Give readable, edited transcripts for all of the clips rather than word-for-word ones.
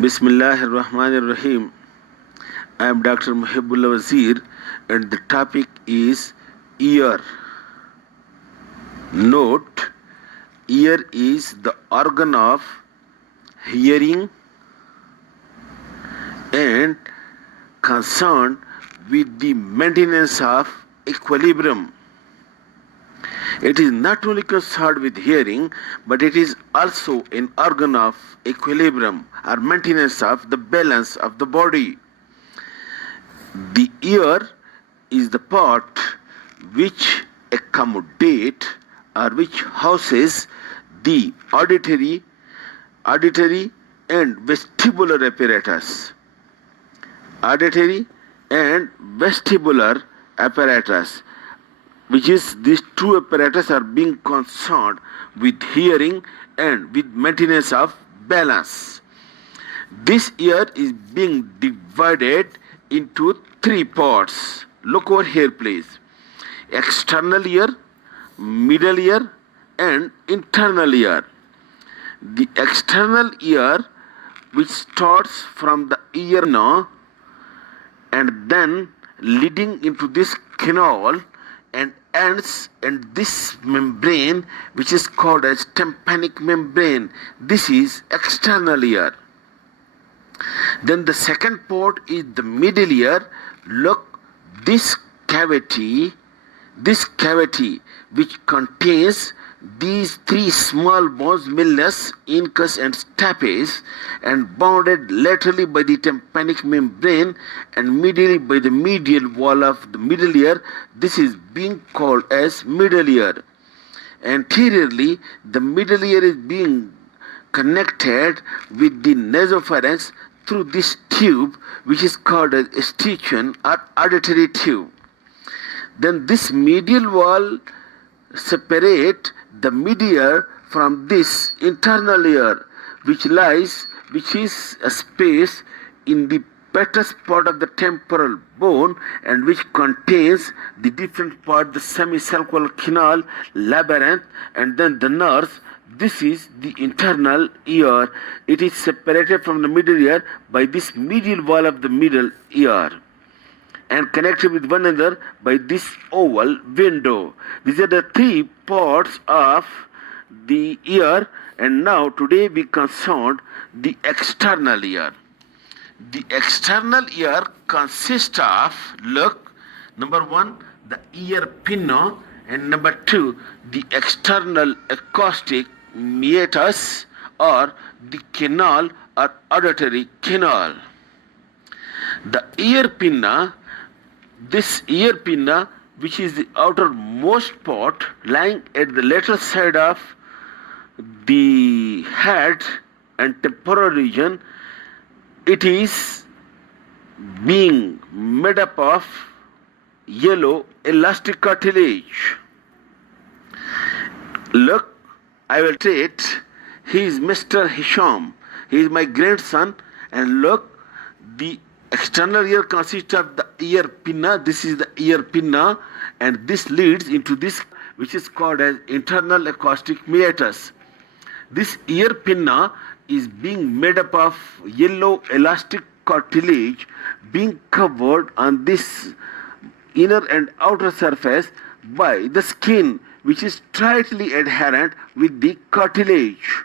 Bismillahir Rahmanir Rahim. I am Dr. Mohibullah Wazir and the topic is ear. Note, ear is the organ of hearing and concerned with the maintenance of equilibrium. It is not only concerned with hearing, but it is also an organ of equilibrium or maintenance of the balance of the body. The ear is the part which accommodate or which houses the auditory and vestibular apparatus. Auditory and vestibular apparatus, which is these two apparatus are being concerned with hearing and with maintenance of balance. This ear is being divided into three parts. Look over here, please. External ear, middle ear, and internal ear. The external ear, which starts from the ear now and then leading into this canal and ends in this membrane, which is called as tympanic membrane. This is external ear. Then the second part is the middle ear. Look, this cavity which contains these three small bones, milus, incus and stapes, and bounded laterally by the tympanic membrane and medially by the medial wall of the middle ear. This is being called as middle ear. Anteriorly, the middle ear is being connected with the nasopharynx through this tube, which is called as escutcheon or auditory tube. Then this medial wall separate the mid ear from this internal ear, which is a space in the petrous part of the temporal bone and which contains the different part, the semicircular canal, labyrinth, and then the nerves. This is the internal ear. It is separated from the middle ear by this medial wall of the middle ear and connected with one another by this oval window. These are the three parts of the ear, and now today we concerned the external ear. The external ear consists of, look, number one, the ear pinna, and number two, the external acoustic meatus or the canal or auditory canal. The ear pinna, this ear pinna, which is the outermost part lying at the lateral side of the head and temporal region, it is being made up of yellow elastic cartilage. Look, I will treat, he is Mr. Hisham, he is my grandson, and look, the external ear consists of the ear pinna. This is the ear pinna, and this leads into this, which is called as internal acoustic meatus. This ear pinna is being made up of yellow elastic cartilage being covered on this inner and outer surface by the skin, which is tightly adherent with the cartilage.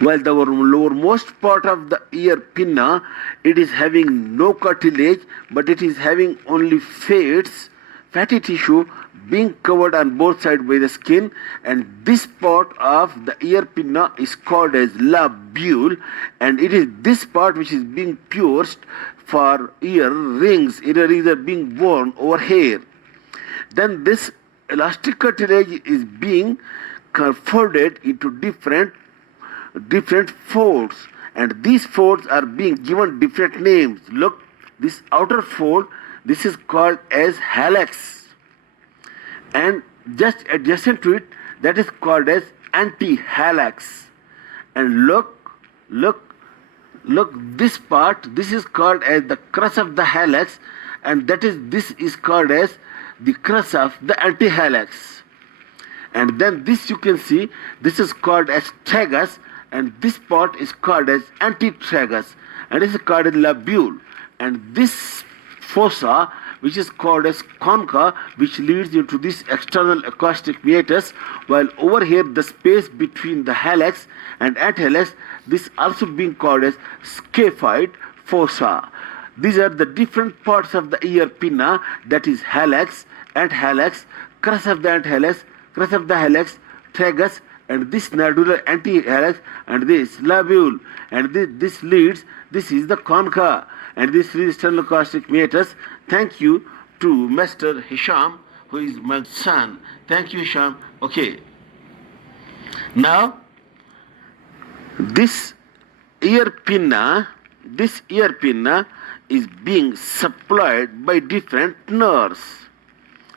While the lowermost part of the ear pinna, it is having no cartilage, but it is having only fatty tissue being covered on both sides by the skin, and this part of the ear pinna is called as lobule, and it is this part which is being pierced for ear rings. Earrings are being worn over here. Then this elastic cartilage is being folded into different folds, and these folds are being given different names. Look, this outer fold, this is called as hallux, and just adjacent to it, that is called as antihallux. And look, this part, this is called as the crus of the hallux, and this is called as the crus of the antihallux. And then this you can see, this is called as tragus, and this part is called as antitragus, and is called as labule, and this fossa, which is called as concha, which leads into this external acoustic meatus, while over here the space between the hallux and anthallux, this also being called as scaphoid fossa. These are the different parts of the ear pinna, that is hallux, anthallux, crus of the anthallux, crus of the hallux, tragus, and this nodular antihallux, and this labule, and this leads, this is the concha, and this is external acoustic meatus. Thank you to Mr. Hisham, who is my son. Thank you, Hisham. Okay. Now, this ear pinna is being supplied by different nerves.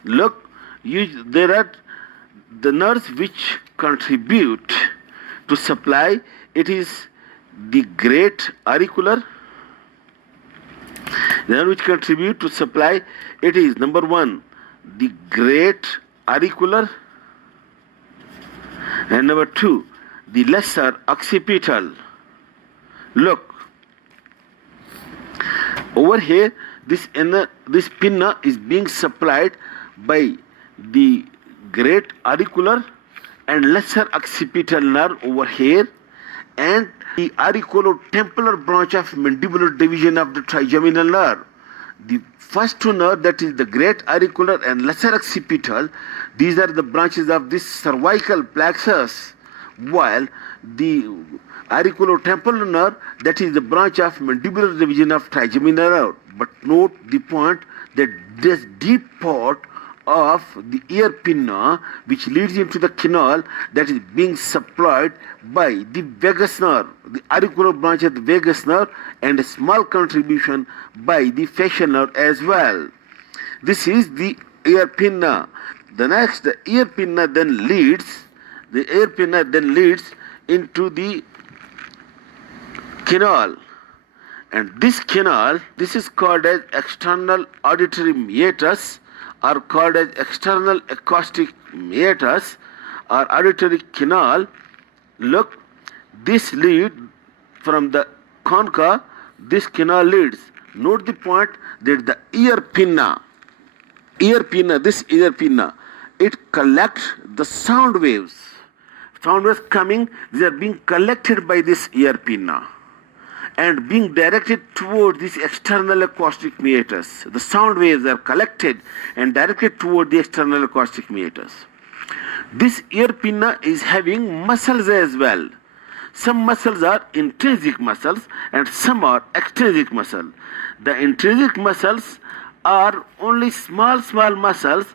Look, there are the nerves which contribute to supply. It is the great auricular. The nerve which contribute to supply, it is number 1, the great auricular, and number 2, the lesser occipital. Look, over here, this pinna is being supplied by the great auricular and lesser occipital nerve over here, and the auriculo-templar branch of mandibular division of the trigeminal nerve. The first two nerves, that is the great auricular and lesser occipital, these are the branches of this cervical plexus, while the auriculo-templar nerve, that is the branch of mandibular division of trigeminal nerve. But note the point that this deep part of the ear pinna, which leads into the canal, that is being supplied by the vagus nerve, the auricular branch of the vagus nerve, and a small contribution by the facial nerve as well. This is the ear pinna. The next, the ear pinna then leads into the canal, and this canal, this is called as external auditory meatus, are called as external acoustic meatus or auditory canal. Look, this lead from the concha, this canal leads. Note the point that the ear pinna, this ear pinna, it collects the sound waves. Sound waves coming, they are being collected by this ear pinna and being directed toward this external acoustic meatus. The sound waves are collected and directed toward the external acoustic meatus. This ear pinna is having muscles as well. Some muscles are intrinsic muscles and some are extrinsic muscles. The intrinsic muscles are only small muscles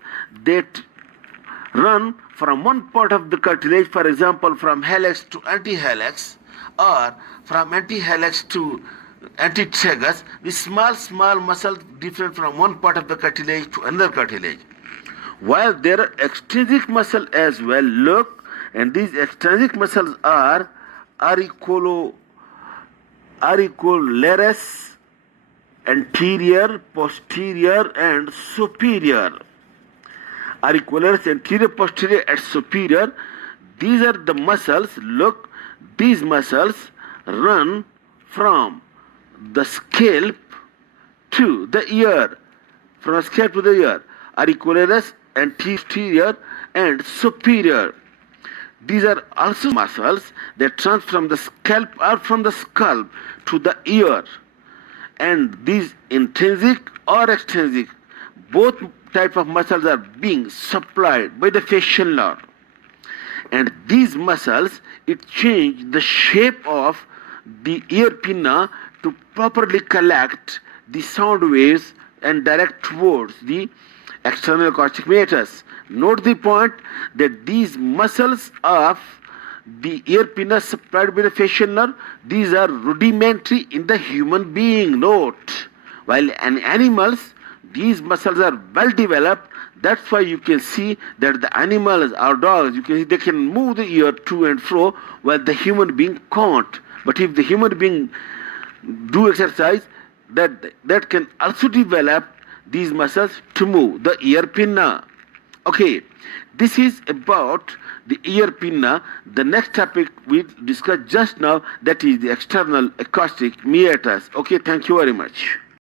that run from one part of the cartilage, for example, from hallux to antihallux, or from antihallux to antitragus. This small muscle different from one part of the cartilage to another cartilage. While there are extrinsic muscles as well, look, and these extrinsic muscles are auricularis, anterior, posterior, and superior. Auricularis, anterior, posterior, and superior. These are the muscles. Look, these muscles run from the scalp to the ear. From the scalp to the ear. Auricularis, anterior, and superior. These are also muscles that run from the scalp or from the scalp to the ear. And these intrinsic or extrinsic, both type of muscles are being supplied by the facial nerve. And these muscles, it change the shape of the ear pinna to properly collect the sound waves and direct towards the external acoustic meatus. Note the point that these muscles of the ear pinna supplied by the facial nerve, these are rudimentary in the human being. Note, while in animals, these muscles are well developed. That's why you can see that the animals or dogs, you can see they can move the ear to and fro, while the human being can't. But if the human being do exercise, that can also develop these muscles to move the ear pinna. Okay, this is about the ear pinna. The next topic we discussed just now, that is the external acoustic meatus. Okay, thank you very much.